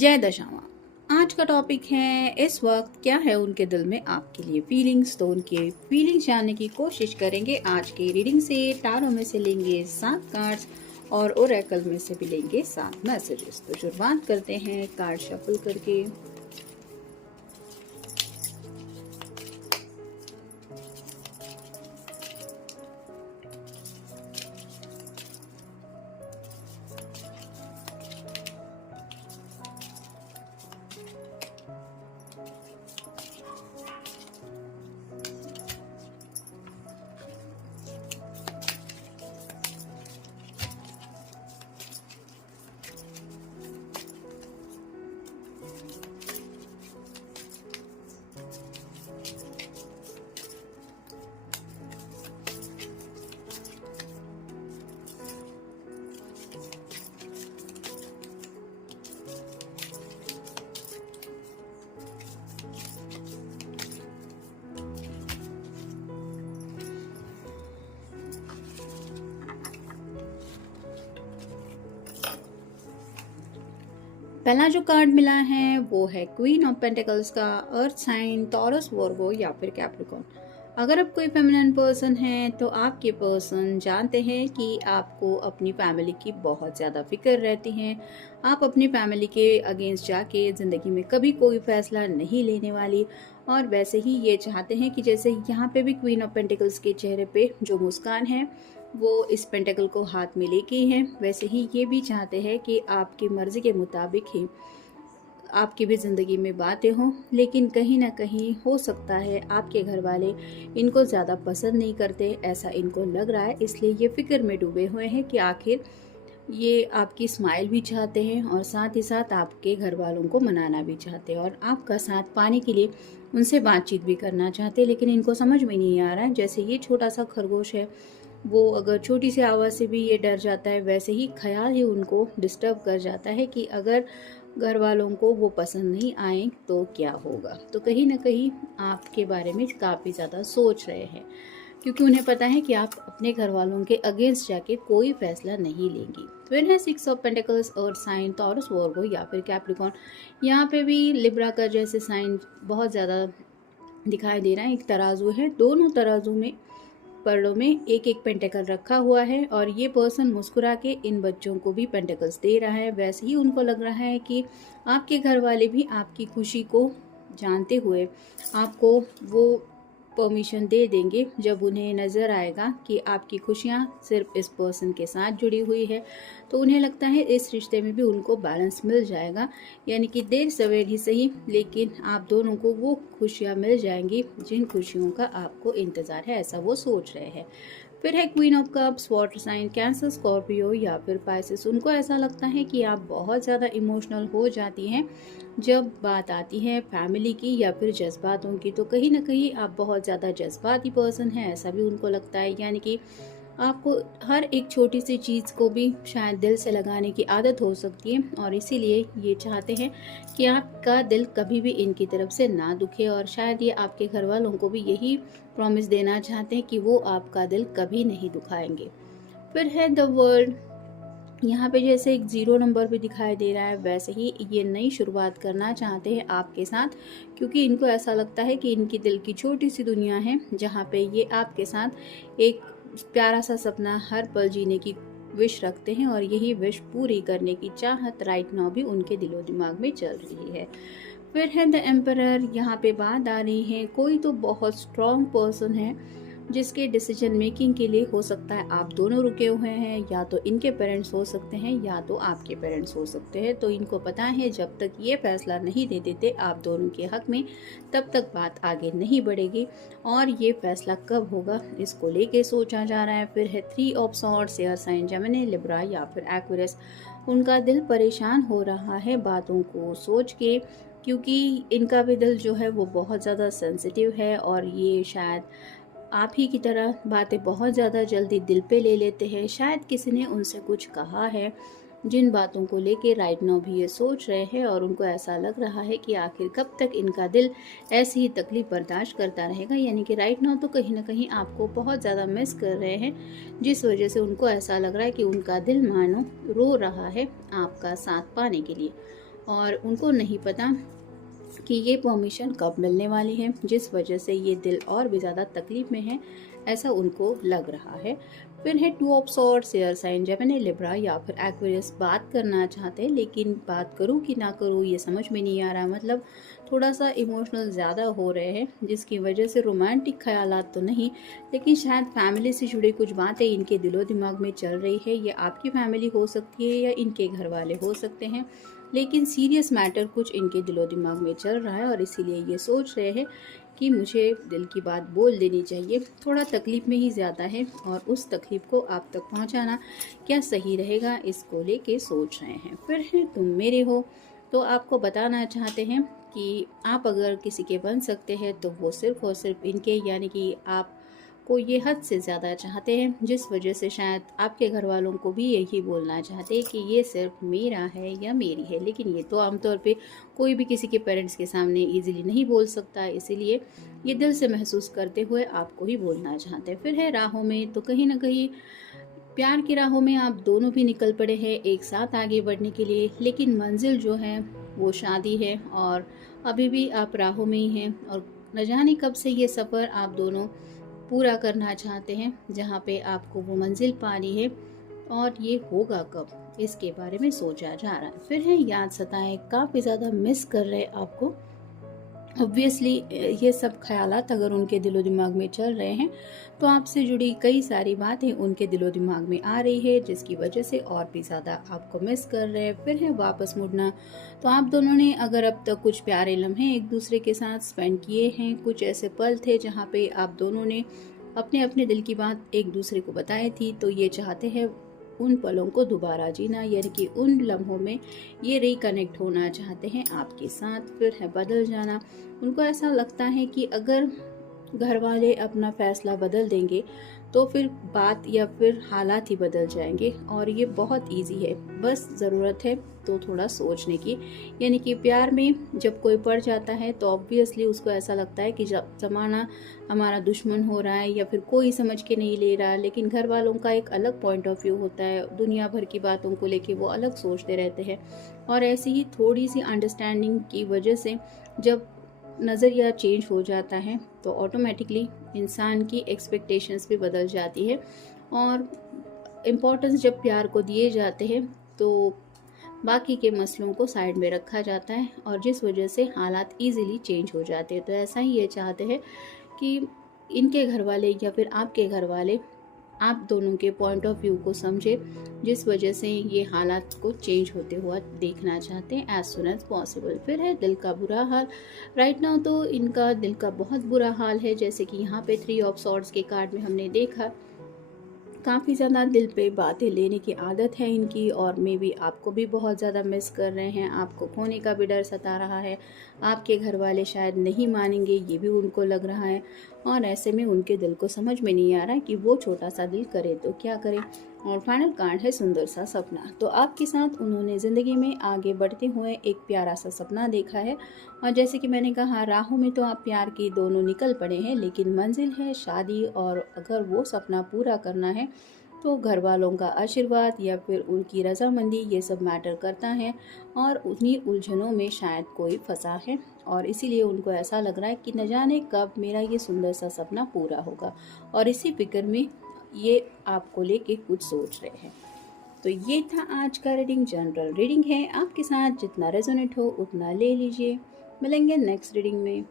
जय दशामा। आज का टॉपिक है इस वक्त क्या है उनके दिल में आपके लिए फीलिंग्स। तो उनके फीलिंग्स जानने की कोशिश करेंगे। आज की रीडिंग से टारो में से लेंगे 7 कार्ड्स और ओरेकल में से भी लेंगे 7 मैसेजेस। तो शुरुआत करते हैं कार्ड शफल करके। पहला जो कार्ड मिला है वो है क्वीन ऑफ पेंटिकल्स का, अर्थ साइन, टॉरस, वर्गो या फिर कैप्रिकॉर्न। अगर आप कोई फेमिनिन पर्सन हैं तो आपके पर्सन जानते हैं कि आपको अपनी फैमिली की बहुत ज़्यादा फिक्र रहती है। आप अपनी फैमिली के अगेंस्ट जाके ज़िंदगी में कभी कोई फैसला नहीं लेने वाली, और वैसे ही ये चाहते हैं कि जैसे यहाँ पे भी क्वीन ऑफ पेंटिकल्स के चेहरे पे जो मुस्कान है वो इस पेंटिकल को हाथ में लेके हैं, वैसे ही ये भी चाहते हैं कि आपकी मर्जी के मुताबिक ही आपकी भी ज़िंदगी में बातें हों। लेकिन कहीं ना कहीं हो सकता है आपके घर वाले इनको ज़्यादा पसंद नहीं करते, ऐसा इनको लग रहा है। इसलिए ये फिक्र में डूबे हुए हैं कि आखिर ये आपकी स्माइल भी चाहते हैं और साथ ही साथ आपके घर वालों को मनाना भी चाहते हैं और आपका साथ पाने के लिए उनसे बातचीत भी करना चाहते हैं। लेकिन इनको समझ में नहीं आ रहा है, जैसे ये छोटा सा खरगोश है, वो अगर छोटी सी आवाज़ से भी ये डर जाता है, वैसे ही ख्याल ही उनको डिस्टर्ब कर जाता है कि अगर घर वालों को वो पसंद नहीं आए तो क्या होगा। तो कहीं ना कहीं आपके बारे में काफ़ी ज़्यादा सोच रहे हैं, क्योंकि उन्हें पता है कि आप अपने घर वालों के अगेंस्ट जाके कोई फैसला नहीं लेंगी। फिर है 6 of pentacles, earth sign, Taurus, Virgo या फिर कैप्रिकॉर्न। यहाँ पे भी लिब्रा का जैसे साइन बहुत ज़्यादा दिखाई दे रहा है। एक तराजू है, दोनों तराजू में पर्दों में एक एक पेंटिकल रखा हुआ है और ये पर्सन मुस्कुरा के इन बच्चों को भी पेंटिकल्स दे रहा है। वैसे ही उनको लग रहा है कि आपके घर वाले भी आपकी खुशी को जानते हुए आपको वो परमिशन दे देंगे जब उन्हें नज़र आएगा कि आपकी खुशियाँ सिर्फ इस पर्सन के साथ जुड़ी हुई है। तो उन्हें लगता है इस रिश्ते में भी उनको बैलेंस मिल जाएगा, यानी कि देर सवेर ही सही, लेकिन आप दोनों को वो खुशियाँ मिल जाएंगी जिन खुशियों का आपको इंतज़ार है, ऐसा वो सोच रहे हैं। फिर है queen of cups, water sign, Cancer, Scorpio या फिर पाइसेस। उनको ऐसा लगता है कि आप बहुत ज़्यादा इमोशनल हो जाती हैं जब बात आती है फैमिली की या फिर जज्बातों की। तो कहीं ना कहीं आप बहुत ज़्यादा जज्बाती पर्सन हैं, ऐसा भी उनको लगता है। यानी कि आपको हर एक छोटी सी चीज़ को भी शायद दिल से लगाने की आदत हो सकती है, और इसीलिए ये चाहते हैं कि आपका दिल कभी भी इनकी तरफ से ना दुखे, और शायद ये आपके घर वालों को भी यही प्रॉमिस देना चाहते हैं कि वो आपका दिल कभी नहीं दुखाएंगे। फिर है द वर्ल्ड। यहाँ पे जैसे एक 0 नंबर भी दिखाई दे रहा है, वैसे ही ये नई शुरुआत करना चाहते हैं आपके साथ, क्योंकि इनको ऐसा लगता है कि इनकी दिल की छोटी सी दुनिया है जहाँ पे ये आपके साथ एक प्यारा सा सपना हर पल जीने की विश रखते हैं, और यही विश पूरी करने की चाहत राइट नाउ भी उनके दिलो दिमाग में चल रही है। फिर है द एम्परर। यहाँ पे बात आ रही है कोई तो बहुत स्ट्रॉन्ग पर्सन है जिसके डिसीजन मेकिंग के लिए हो सकता है आप दोनों रुके हुए हैं, या तो इनके पेरेंट्स हो सकते हैं या तो आपके पेरेंट्स हो सकते हैं। तो इनको पता है जब तक ये फैसला नहीं दे देते आप दोनों के हक में, तब तक बात आगे नहीं बढ़ेगी, और ये फैसला कब होगा इसको लेके सोचा जा रहा है। फिर है 3 of swords, air sign, Gemini, Libra या फिर एक्वेरियस। उनका दिल परेशान हो रहा है बातों को सोच के, क्योंकि इनका भी दिल जो है वो बहुत ज़्यादा सेंसिटिव है, और ये शायद आप ही की तरह बातें बहुत ज़्यादा जल्दी दिल पे ले लेते हैं। शायद किसी ने उनसे कुछ कहा है जिन बातों को लेके राइट नाउ भी ये सोच रहे हैं, और उनको ऐसा लग रहा है कि आखिर कब तक इनका दिल ऐसी ही तकलीफ बर्दाश्त करता रहेगा। यानी कि राइट नाउ तो कहीं ना कहीं आपको बहुत ज़्यादा मिस कर रहे हैं, जिस वजह से उनको ऐसा लग रहा है कि उनका दिल मानो रो रहा है आपका साथ पाने के लिए। और उनको नहीं पता कि ये परमिशन कब मिलने वाली है, जिस वजह से ये दिल और भी ज़्यादा तकलीफ में है, ऐसा उनको लग रहा है। फिर है two of swords, air sign Gemini Libra या फिर एक्वेरियस। बात करना चाहते हैं लेकिन बात करूँ कि ना करूँ ये समझ में नहीं आ रहा, मतलब थोड़ा सा इमोशनल ज़्यादा हो रहे हैं, जिसकी वजह से रोमांटिक ख्यालात तो नहीं, लेकिन शायद फैमिली से जुड़ी कुछ बातें इनके दिलो दिमाग में चल रही है। ये आपकी फैमिली हो सकती है या इनके घर वाले हो सकते हैं, लेकिन सीरियस मैटर कुछ इनके दिलो दिमाग में चल रहा है और इसीलिए ये सोच रहे हैं कि मुझे दिल की बात बोल देनी चाहिए। थोड़ा तकलीफ में ही ज़्यादा है और उस तकलीफ को आप तक पहुंचाना क्या सही रहेगा, इसको लेके सोच रहे हैं। फिर है तुम मेरे हो, तो आपको बताना चाहते हैं कि आप अगर किसी के बन सकते हैं तो वो सिर्फ और सिर्फ इनके, यानी कि आप को ये हद से ज़्यादा चाहते हैं, जिस वजह से शायद आपके घर वालों को भी यही बोलना चाहते हैं कि ये सिर्फ मेरा है या मेरी है। लेकिन ये तो आमतौर पे कोई भी किसी के पेरेंट्स के सामने इजीली नहीं बोल सकता, इसीलिए ये दिल से महसूस करते हुए आपको ही बोलना चाहते हैं। फिर है राहों में, तो कहीं ना कहीं प्यार की राहों में आप दोनों भी निकल पड़े हैं एक साथ आगे बढ़ने के लिए, लेकिन मंजिल जो है वो शादी है और अभी भी आप राहों में ही हैं और न जाने कब से ये सफ़र आप दोनों पूरा करना चाहते हैं, जहाँ पे आपको वो मंजिल पानी है और ये होगा कब, इसके बारे में सोचा जा रहा है। फिर है याद सताएं, काफ़ी ज़्यादा मिस कर रहे आपको। ऑब्वियसली ये सब ख्यालात अगर उनके दिलो दिमाग में चल रहे हैं तो आपसे जुड़ी कई सारी बातें उनके दिलो दिमाग में आ रही है, जिसकी वजह से और भी ज़्यादा आपको मिस कर रहे हैं। फिर है वापस मुड़ना, तो आप दोनों ने अगर अब तक कुछ प्यारे लम्हे एक दूसरे के साथ स्पेंड किए हैं, कुछ ऐसे पल थे जहाँ पे आप दोनों ने अपने अपने दिल की बात एक दूसरे को बताई थी, तो ये चाहते हैं उन पलों को दोबारा जीना, यानी कि उन लम्हों में ये रिकनेक्ट होना चाहते हैं आपके साथ। फिर है बदल जाना, उनको ऐसा लगता है कि अगर घर वाले अपना फैसला बदल देंगे तो फिर बात या फिर हालात ही बदल जाएंगे और ये बहुत इजी है, बस ज़रूरत है तो थोड़ा सोचने की। यानी कि प्यार में जब कोई पड़ जाता है तो ऑब्वियसली उसको ऐसा लगता है कि जब ज़माना हमारा दुश्मन हो रहा है या फिर कोई समझ के नहीं ले रहा, लेकिन घर वालों का एक अलग पॉइंट ऑफ व्यू होता है, दुनिया भर की बातों को लेके वो अलग सोचते रहते हैं। और ऐसी ही थोड़ी सी अंडरस्टैंडिंग की वजह से जब नज़रिया चेंज हो जाता है तो ऑटोमेटिकली इंसान की एक्सपेक्टेशंस भी बदल जाती है और इम्पोर्टेंस जब प्यार को दिए जाते हैं तो बाकी के मसलों को साइड में रखा जाता है और जिस वजह से हालात इजीली चेंज हो जाते हैं। तो ऐसा ही ये चाहते हैं कि इनके घर वाले या फिर आपके घर वाले आप दोनों के पॉइंट ऑफ व्यू को समझे, जिस वजह से ये हालात को चेंज होते हुआ देखना चाहते हैं एज सुन एज पॉसिबल। फिर है दिल का बुरा हाल, राइट नाउ तो इनका दिल का बहुत बुरा हाल है, जैसे कि यहाँ पे 3 ऑफ सॉर्ड्स के कार्ड में हमने देखा, काफ़ी ज़्यादा दिल पे बातें लेने की आदत है इनकी और मे बी आपको भी बहुत ज़्यादा मिस कर रहे हैं, आपको खोने का भी डर सता रहा है, आपके घर वाले शायद नहीं मानेंगे ये भी उनको लग रहा है और ऐसे में उनके दिल को समझ में नहीं आ रहा है कि वो छोटा सा दिल करे तो क्या करे। और फाइनल कार्ड है सुंदर सा सपना, तो आपके साथ उन्होंने ज़िंदगी में आगे बढ़ते हुए एक प्यारा सा सपना देखा है और जैसे कि मैंने कहा राहों में तो आप प्यार की दोनों निकल पड़े हैं, लेकिन मंजिल है शादी और अगर वो सपना पूरा करना है तो घर वालों का आशीर्वाद या फिर उनकी रजामंदी ये सब मैटर करता है और उन्हीं उलझनों में शायद कोई फंसा है और इसीलिए उनको ऐसा लग रहा है कि न जाने कब मेरा ये सुंदर सा सपना पूरा होगा और इसी फिक्र में ये आपको लेके कुछ सोच रहे हैं। तो ये था आज का रीडिंग, जनरल रीडिंग है, आपके साथ जितना रेजोनेट हो उतना ले लीजिए। मिलेंगे नेक्स्ट रीडिंग में।